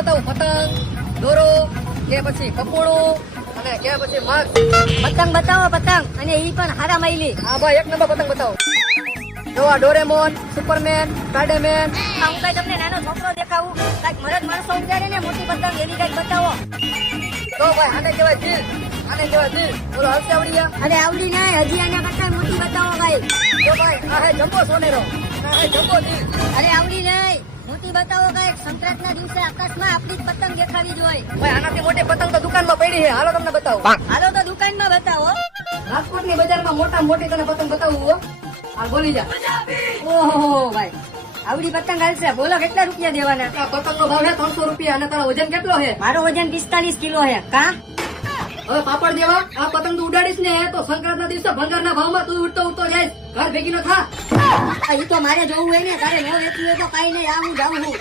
બતાવું પતંગ દોરો કે પછી કપોડો અને કે પછી મગ પતંગ બતાવો પતંગ. અને ઈ પણ હારા માયલી. હા ભાઈ એક નંબર પતંગ બતાવો. જો આ ડોરેમોન સુપરમેન સ્પાઈડરમેન. હું કઈ તમને નાનો છોકરો દેખાવું? કંઈક મરદ માણસો ઉજાડે ને મોટી પતંગ એવી કંઈક બતાવો. તો ભાઈ આને કહેવાય દિલ આને કહેવાય દિલ બોલો હલસે આવડી ગયા? અરે આવડી ના હજી આને કરતા મોટી બતાવો ભાઈ. તો ભાઈ આ હે જમ્બો સોનેરો. આ હે જમ્બો દિલ અરે બતાવો કે સંક્રાંત ના દિવસે આકાશમાં આપણી જ પતંગ દેખાવી જોઈએ. ભાઈ આનાથી મોટી પતંગ તો દુકાનમાં પડી છે. હાલો તમને બતાવો. હાલો તો દુકાનમાં બતાવો. રાજકોટની બજારમાં મોટા મોટી તને પતંગ બતાવું હો. આ બોલી જા. ઓહો ભાઈ. આવડી પતંગ હાલશે. બોલો કેટલા રૂપિયા દેવાના? પતંગ નો ભાવ છે ત્રણસો રૂપિયા અને તારો વજન કેટલો છે? મારો વજન પિસ્તાલીસ કિલો છે. કા? હવે પાપડ દેવા, આ પતંગ તું ઉડાડીશ ને, તો સંક્રાંત ના દિવસે ભંગારના ભાવમાં તું ઉડતો ઉડતો જાય ઘર ભેગી નો થા. એ તો મારે જોવું હોય ને, તારે ન વેચવું હોય તો કઈ નહીં, આ હું જાઉં છું.